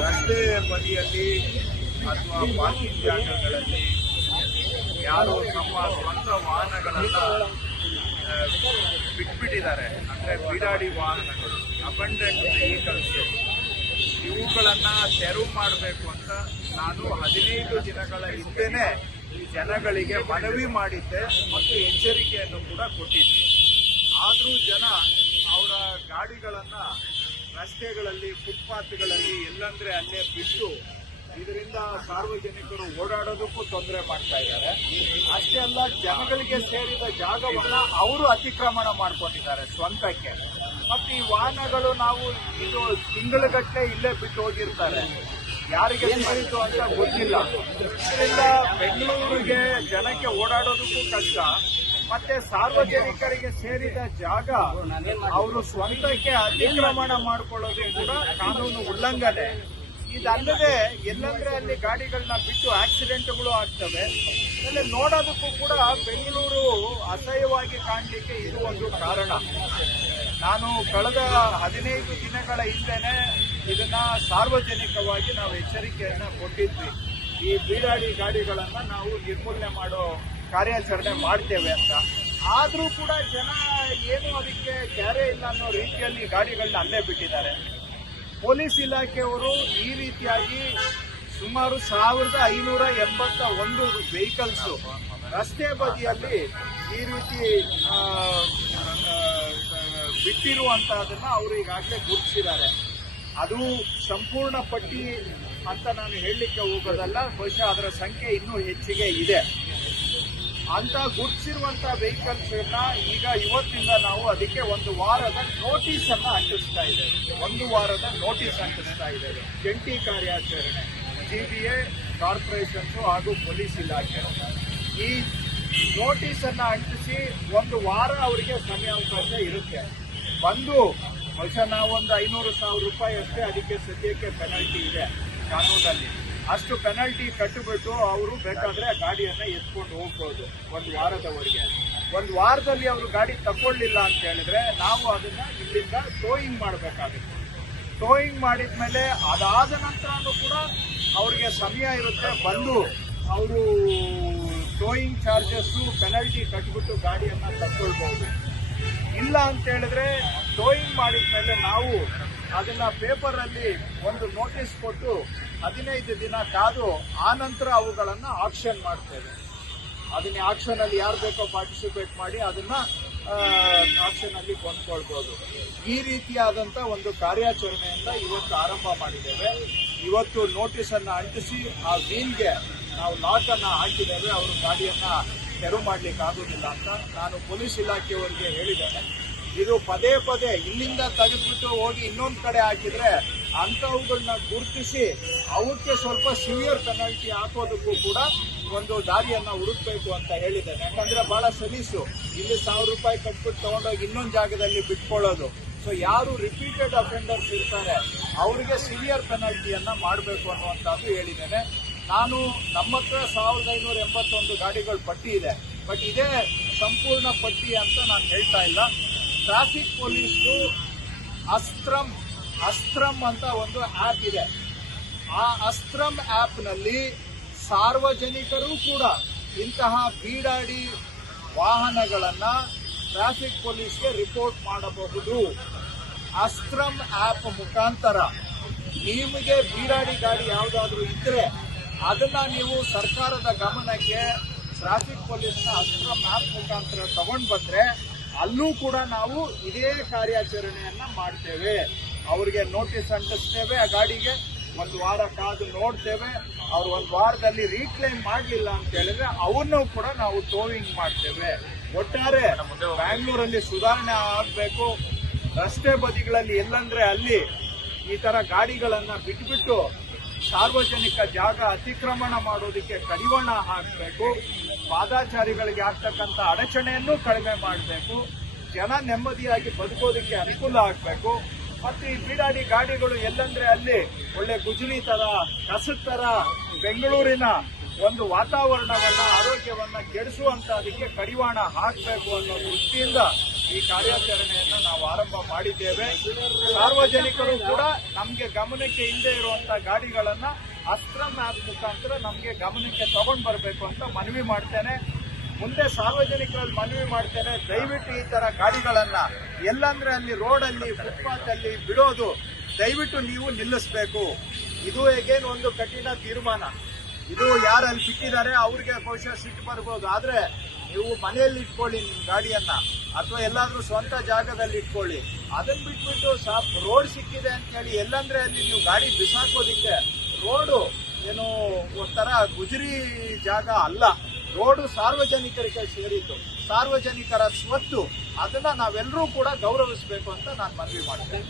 ರಸ್ತೆ ಬದಿಯಲ್ಲಿ ಅಥವಾ ಪಾರ್ಕಿಂಗ್ ಜಾಗಗಳಲ್ಲಿ ಯಾರು ತಮ್ಮ ಸ್ವಂತ ವಾಹನಗಳನ್ನ ಬಿಟ್ಬಿಟ್ಟಿದ್ದಾರೆ, ಅಂದರೆ ಬೀಡಾಡಿ ವಾಹನಗಳು, ಅಬಂಡೆಂಟ್ ವೆಹಿಕಲ್ಸ್, ಇವುಗಳನ್ನ ತೆರವು ಮಾಡಬೇಕು ಅಂತ ನಾನು 15 ದಿನಗಳ ಹಿಂದೆನೇ ಜನಗಳಿಗೆ ಮನವಿ ಮಾಡಿದ್ದೆ ಮತ್ತು ಎಚ್ಚರಿಕೆಯನ್ನು ಕೂಡ ಕೊಟ್ಟಿದ್ದೆ. ಆದರೂ ಜನ ಅವರ ಗಾಡಿಗಳನ್ನ ರಸ್ತೆಗಳಲ್ಲಿ, ಫುಟ್ಪಾತ್ಗಳಲ್ಲಿ ಎಲ್ಲಂದ್ರೆ ಅಲ್ಲೇ ಬಿಟ್ಟು ಇದರಿಂದ ಸಾರ್ವಜನಿಕರು ಓಡಾಡೋದಕ್ಕೂ ತೊಂದರೆ ಮಾಡ್ತಾ ಇದ್ದಾರೆ. ಅಷ್ಟೇ ಅಲ್ಲ, ಜನಗಳಿಗೆ ಸೇರಿದ ಜಾಗವನ್ನ ಅವರು ಅತಿಕ್ರಮಣ ಮಾಡ್ಕೊಂಡಿದ್ದಾರೆ ಸ್ವಂತಕ್ಕೆ. ಮತ್ತೆ ಈ ವಾಹನಗಳು ನಾವು ಇದು ತಿಂಗಳುಗಟ್ಟಲೆ ಇಲ್ಲೇ ಬಿಟ್ಟು ಹೋಗಿರ್ತಾರೆ, ಯಾರಿಗೆ ಸೇರಿತು ಅಂತ ಗೊತ್ತಿಲ್ಲ. ಇದರಿಂದ ಬೆಂಗಳೂರಿಗೆ ಜನಕ್ಕೆ ಓಡಾಡೋದಕ್ಕೂ ಕಷ್ಟ. ಮತ್ತೆ ಸಾರ್ವಜನಿಕರಿಗೆ ಸೇರಿದ ಜಾಗ ಅವರು ಸ್ವಂತಕ್ಕೆ ಅತಿಕ್ರಮಣ ಮಾಡಿಕೊಳ್ಳೋದು ಕೂಡ ಕಾನೂನು ಉಲ್ಲಂಘನೆ. ಇದಲ್ಲದೆ ಎಲ್ಲಂದ್ರೆ ಅಲ್ಲಿ ಗಾಡಿಗಳನ್ನ ಬಿಟ್ಟು ಆಕ್ಸಿಡೆಂಟ್ಗಳು ಆಗ್ತವೆ. ಆಮೇಲೆ ನೋಡೋದಕ್ಕೂ ಕೂಡ ಬೆಂಗಳೂರು ಅಸಹ್ಯವಾಗಿ ಕಾಣಲಿಕ್ಕೆ ಇದು ಒಂದು ಕಾರಣ. ನಾನು ಕಳೆದ 15 ದಿನಗಳ ಹಿಂದೆನೆ ಇದನ್ನ ಸಾರ್ವಜನಿಕವಾಗಿ ನಾವು ಎಚ್ಚರಿಕೆಯನ್ನ ಕೊಟ್ಟಿದ್ವಿ. ಈ ಬೀಡಾಡಿ ಗಾಡಿಗಳನ್ನ ನಾವು ನಿರ್ಮೂಲನೆ ಮಾಡೋ ಕಾರ್ಯಾಚರಣೆ ಮಾಡ್ತೇವೆ ಅಂತ. ಆದ್ರೂ ಕೂಡ ಜನ ಏನು ಅದಕ್ಕೆ ಕ್ಯಾರೆ ಇಲ್ಲ ಅನ್ನೋ ರೀತಿಯಲ್ಲಿ ಗಾಡಿಗಳನ್ನ ಅಲ್ಲೇ ಬಿಟ್ಟಿದ್ದಾರೆ. ಪೊಲೀಸ್ ಇಲಾಖೆಯವರು ಈ ರೀತಿಯಾಗಿ ಸುಮಾರು 1581 ವೆಹಿಕಲ್ಸ್ ರಸ್ತೆ ಬದಿಯಲ್ಲಿ ಈ ರೀತಿ ಬಿಟ್ಟಿರುವಂತಹದನ್ನ ಅವರು ಈಗಾಗಲೇ ಗುರುತಿಸಿದ್ದಾರೆ. ಅದು ಸಂಪೂರ್ಣ ಪಟ್ಟಿ ಅಂತ ನಾನು ಹೇಳಲಿಕ್ಕೆ ಹೋಗೋದಲ್ಲ, ಬಹುಶಃ ಅದರ ಸಂಖ್ಯೆ ಇನ್ನೂ ಹೆಚ್ಚಿಗೆ ಇದೆ. ಅಂತ ಗುರುತಿಸಿರುವಂತಹ ವೆಹಿಕಲ್ಸ್ ಈಗ ಇವತ್ತಿಂದ ನಾವು ಅದಕ್ಕೆ 1 ವಾರದ ನೋಟಿಸ್ ಅನ್ನ ಅಂಟಿಸ್ತಾ ಇದ್ದೇವೆ. 1 ವಾರದ ನೋಟಿಸ್ ಅಂಟಿಸ್ತಾ ಇದ್ದೇವೆ. ಜಂಟಿ ಕಾರ್ಯಾಚರಣೆ GBA, ಕಾರ್ಪೊರೇಷನ್ಸ್ ಹಾಗೂ ಪೊಲೀಸ್ ಇಲಾಖೆ ಈ ನೋಟಿಸ್ ಅನ್ನ ಅಂಟಿಸಿ 1 ವಾರ ಅವರಿಗೆ ಸಮಯಾವಕಾಶ ಇರುತ್ತೆ. ಬಂದು ಬಹುಶಃ ನಾವೊಂದು 500,000 ರೂಪಾಯಿ ಅಷ್ಟೇ ಅದಕ್ಕೆ ಸದ್ಯಕ್ಕೆ ಪೆನಾಲ್ಟಿ ಇದೆ ಕಾನೂನಲ್ಲಿ. ಅಷ್ಟು ಪೆನಾಲ್ಟಿ ಕಟ್ಟಿಬಿಟ್ಟು ಅವರು ಬೇಕಾದ್ರೆ ಗಾಡಿಯನ್ನ ಎತ್ಕೊಂಡು ಹೋಗ್ಬೋದು 1 ವಾರದವರೆಗೆ. 1 ವಾರದಲ್ಲಿ ಅವರು ಗಾಡಿ ತಗೊಳ್ಳಿಲ್ಲ ಅಂತ ಹೇಳಿದ್ರೆ ನಾವು ಅದನ್ನ ಇಲ್ಲಿಂದ ಟೋಯಿಂಗ್ ಮಾಡಬೇಕಾಗುತ್ತೆ. ಟೋಯಿಂಗ್ ಮಾಡಿದ್ಮೇಲೆ ಅದಾದ ನಂತರನೂ ಕೂಡ ಅವ್ರಿಗೆ ಸಮಯ ಇರುತ್ತೆ, ಬಂದು ಅವರು ಟೋಯಿಂಗ್ ಚಾರ್ಜಸ್ ಪೆನಾಲ್ಟಿ ಕಟ್ಬಿಟ್ಟು ಗಾಡಿಯನ್ನ ತಗೊಳ್ಬಹುದು. ಇಲ್ಲ ಅಂತ ಹೇಳಿದ್ರೆ ಟೋಯಿಂಗ್ ಮಾಡಿದ್ಮೇಲೆ ನಾವು ಅದನ್ನ ಪೇಪರ್ ಅಲ್ಲಿ ಒಂದು ನೋಟಿಸ್ ಕೊಟ್ಟು 15 ದಿನ ಕಾದು ಆನಂತರ ಅವುಗಳನ್ನ ಆಕ್ಷನ್ ಮಾಡ್ತೇವೆ. ಅದನ್ನ ಆಕ್ಷನ್ ಅಲ್ಲಿ ಯಾರು ಬೇಕೋ ಪಾರ್ಟಿಸಿಪೇಟ್ ಮಾಡಿ ಅದನ್ನ ಆಕ್ಷನ್ ಅಲ್ಲಿ ಕೊಂಡ್ಕೊಳ್ಬಹುದು. ಈ ರೀತಿಯಾದಂತ ಒಂದು ಕಾರ್ಯಾಚರಣೆಯಿಂದ ಇವತ್ತು ಆರಂಭ ಮಾಡಿದ್ದೇವೆ. ಇವತ್ತು ನೋಟಿಸ್ ಅನ್ನ ಅಂಟಿಸಿ ಆ ವೀಲ್ಗೆ ನಾವು ಲಾಕ್ ಅನ್ನ ಹಾಕಿದ್ದೇವೆ. ಅವರು ಗಾಡಿಯನ್ನ ತೆರವು ಮಾಡ್ಲಿಕ್ಕೆ ಆಗುದಿಲ್ಲ ಅಂತ ನಾನು ಪೊಲೀಸ್ ಇಲಾಖೆಯವರಿಗೆ ಹೇಳಿದ್ದೇನೆ. ಇದು ಪದೇ ಪದೇ ಇಲ್ಲಿಂದ ತೆಗೆದ್ಬಿಟ್ಟು ಹೋಗಿ ಇನ್ನೊಂದು ಕಡೆ ಹಾಕಿದ್ರೆ ಅಂತವುಗಳನ್ನ ಗುರುತಿಸಿ ಅವಕ್ಕೆ ಸ್ವಲ್ಪ ಸಿವಿಯರ್ ಪೆನಾಲ್ಟಿ ಹಾಕೋದಕ್ಕೂ ಕೂಡ ಒಂದು ದಾರಿಯನ್ನ ಹುಡುಕ್ಬೇಕು ಅಂತ ಹೇಳಿದ್ದೇನೆ. ಯಾಕಂದ್ರೆ ಬಹಳ ಸಲೀಸು ಇಲ್ಲಿ 1000 ರೂಪಾಯಿ ಕಟ್ಬಿಟ್ಟು ತಗೊಂಡೋಗಿ ಇನ್ನೊಂದು ಜಾಗದಲ್ಲಿ ಬಿಟ್ಕೊಳ್ಳೋದು. ಸೊ ಯಾರು ರಿಪೀಟೆಡ್ ಅಫೆಂಡರ್ಸ್ ಇರ್ತಾರೆ ಅವರಿಗೆ ಸಿವಿಯರ್ ಪೆನಾಲ್ಟಿಯನ್ನ ಮಾಡಬೇಕು ಅನ್ನುವಂಥದ್ದು ಹೇಳಿದ್ದೇನೆ. ನಾನು ನಮ್ಮ ಹತ್ರ 1581 ಗಾಡಿಗಳು ಪಟ್ಟಿ ಇದೆ, ಬಟ್ ಇದೇ ಸಂಪೂರ್ಣ ಪಟ್ಟಿ ಅಂತ ನಾನು ಹೇಳ್ತಾ ಇಲ್ಲ. ಟ್ರಾಫಿಕ್ ಪೊಲೀಸ್ದು ಅಸ್ತ್ರಮ್ ಅಂತ ಒಂದು ಆ್ಯಪ್ ಇದೆ. ಆ ಅಸ್ತ್ರಮ್ ಆ್ಯಪ್ನಲ್ಲಿ ಸಾರ್ವಜನಿಕರು ಕೂಡ ಇಂತಹ ಬೀಡಾಡಿ ವಾಹನಗಳನ್ನ ಟ್ರಾಫಿಕ್ ಪೊಲೀಸ್ಗೆ ರಿಪೋರ್ಟ್ ಮಾಡಬಹುದು. ಅಸ್ತ್ರಮ್ ಆ್ಯಪ್ ಮುಖಾಂತರ ನಿಮಗೆ ಬೀಡಾಡಿ ಗಾಡಿ ಯಾವುದಾದ್ರೂ ಇದ್ರೆ ಅದನ್ನ ನೀವು ಸರ್ಕಾರದ ಗಮನಕ್ಕೆ ಟ್ರಾಫಿಕ್ ಪೊಲೀಸ್ನ ಅಸ್ತ್ರಮ್ ಆ್ಯಪ್ ಮುಖಾಂತರ ತಗೊಂಡು ಬಂದ್ರೆ ಅಲ್ಲೂ ಕೂಡ ನಾವು ಇದೇ ಕಾರ್ಯಾಚರಣೆಯನ್ನ ಮಾಡ್ತೇವೆ. ಅವರಿಗೆ ನೋಟಿಸ್ ಅಂಟಿಸ್ತೇವೆ, ಆ ಗಾಡಿಗೆ 1 ವಾರ ಕಾದು ನೋಡ್ತೇವೆ. ಅವ್ರು 1 ವಾರದಲ್ಲಿ ರೀಕ್ಲೈಮ್ ಮಾಡಲಿಲ್ಲ ಅಂತ ಹೇಳಿದ್ರೆ ಅವನ್ನೂ ಕೂಡ ನಾವು ಟೋವಿಂಗ್ ಮಾಡ್ತೇವೆ. ಒಟ್ಟಾರೆ ಬ್ಯಾಂಗ್ಳೂರಲ್ಲಿ ಸುಧಾರಣೆ ಆಗಬೇಕು. ರಸ್ತೆ ಬದಿಗಳಲ್ಲಿ ಎಲ್ಲಂದ್ರೆ ಅಲ್ಲಿ ಈ ತರ ಗಾಡಿಗಳನ್ನ ಬಿಟ್ಬಿಟ್ಟು ಸಾರ್ವಜನಿಕ ಜಾಗ ಅತಿಕ್ರಮಣ ಮಾಡೋದಕ್ಕೆ ಕಡಿವಾಣ ಹಾಕಬೇಕು, ಪಾದಾಚಾರಿಗಳಿಗೆ ಆಗ್ತಕ್ಕಂಥ ಅಡಚಣೆಯನ್ನು ಕಡಿಮೆ ಮಾಡಬೇಕು, ಜನ ನೆಮ್ಮದಿಯಾಗಿ ಬದುಕೋದಕ್ಕೆ ಅನುಕೂಲ ಆಗಬೇಕು. ಮತ್ತು ಈ ಬೀಡಾಡಿ ಗಾಡಿಗಳು ಎಲ್ಲಂದ್ರೆ ಅಲ್ಲಿ ಒಳ್ಳೆ ಗುಜರಿ ತರ, ಕಸದ ತರ ಬೆಂಗಳೂರಿನ ಒಂದು ವಾತಾವರಣವನ್ನ, ಆರೋಗ್ಯವನ್ನ ಕೆಡಿಸುವಂತದಕ್ಕೆ ಕಡಿವಾಣ ಹಾಕಬೇಕು ಅನ್ನೋ ದೃಷ್ಟಿಯಿಂದ ಈ ಕಾರ್ಯಾಚರಣೆಯನ್ನು ನಾವು ಆರಂಭ ಮಾಡಿದ್ದೇವೆ. ಸಾರ್ವಜನಿಕರು ಕೂಡ ನಮಗೆ ಗಮನಕ್ಕೆ ಇಲ್ಲದೆ ಇರುವಂತಹ ಗಾಡಿಗಳನ್ನ ಅಸ್ತ್ರ ಮ್ಯಾಪ್ ಮುಖಾಂತರ ನಮಗೆ ಗಮನಕ್ಕೆ ತಗೊಂಡು ಬರಬೇಕು ಅಂತ ಮನವಿ ಮಾಡ್ತೇನೆ. ಮುಂದೆ ಸಾರ್ವಜನಿಕರಲ್ಲಿ ಮನವಿ ಮಾಡ್ತೇನೆ, ದಯವಿಟ್ಟು ಈ ತರ ಗಾಡಿಗಳನ್ನ ಎಲ್ಲಂದ್ರೆ ಅಲ್ಲಿ ರೋಡಲ್ಲಿ, ಫುಟ್ಪಾತ್ ಅಲ್ಲಿ ಬಿಡೋದು ದಯವಿಟ್ಟು ನೀವು ನಿಲ್ಲಿಸಬೇಕು. ಇದು ಹೇಗೇನು ಒಂದು ಕಠಿಣ ತೀರ್ಮಾನ. ಇದು ಯಾರಲ್ಲಿ ಬಿಟ್ಟಿದ್ದಾರೆ ಅವ್ರಿಗೆ ಬಹುಶಃ ಸಿಟ್ಟು ಬರ್ಬೋದು, ಆದ್ರೆ ನೀವು ಮನೆಯಲ್ಲಿ ಇಟ್ಕೊಳ್ಳಿ ನಿಮ್ ಗಾಡಿಯನ್ನ, ಅಥವಾ ಎಲ್ಲಾದ್ರೂ ಸ್ವಂತ ಜಾಗದಲ್ಲಿ ಇಟ್ಕೊಳ್ಳಿ. ಅದನ್ನ ಬಿಟ್ಬಿಟ್ಟು ರೋಡ್ ಸಿಕ್ಕಿದೆ ಅಂತ ಹೇಳಿ ಎಲ್ಲಂದ್ರೆ ಅಲ್ಲಿ ನೀವು ಗಾಡಿ ಬಿಸಾಕೋದಿಕ್ಕೆ, ರೋಡು ಏನು ಒಂಥರ ಗುಜರಿ ಜಾಗ ಅಲ್ಲ, ರೋಡು ಸಾರ್ವಜನಿಕರಿಗೆ ಸೇರಿದ್ದು, ಸಾರ್ವಜನಿಕರ ಸ್ವತ್ತು. ಅದನ್ನ ನಾವೆಲ್ಲರೂ ಕೂಡ ಗೌರವಿಸಬೇಕು ಅಂತ ನಾನು ಮನವಿ ಮಾಡ್ತೇನೆ.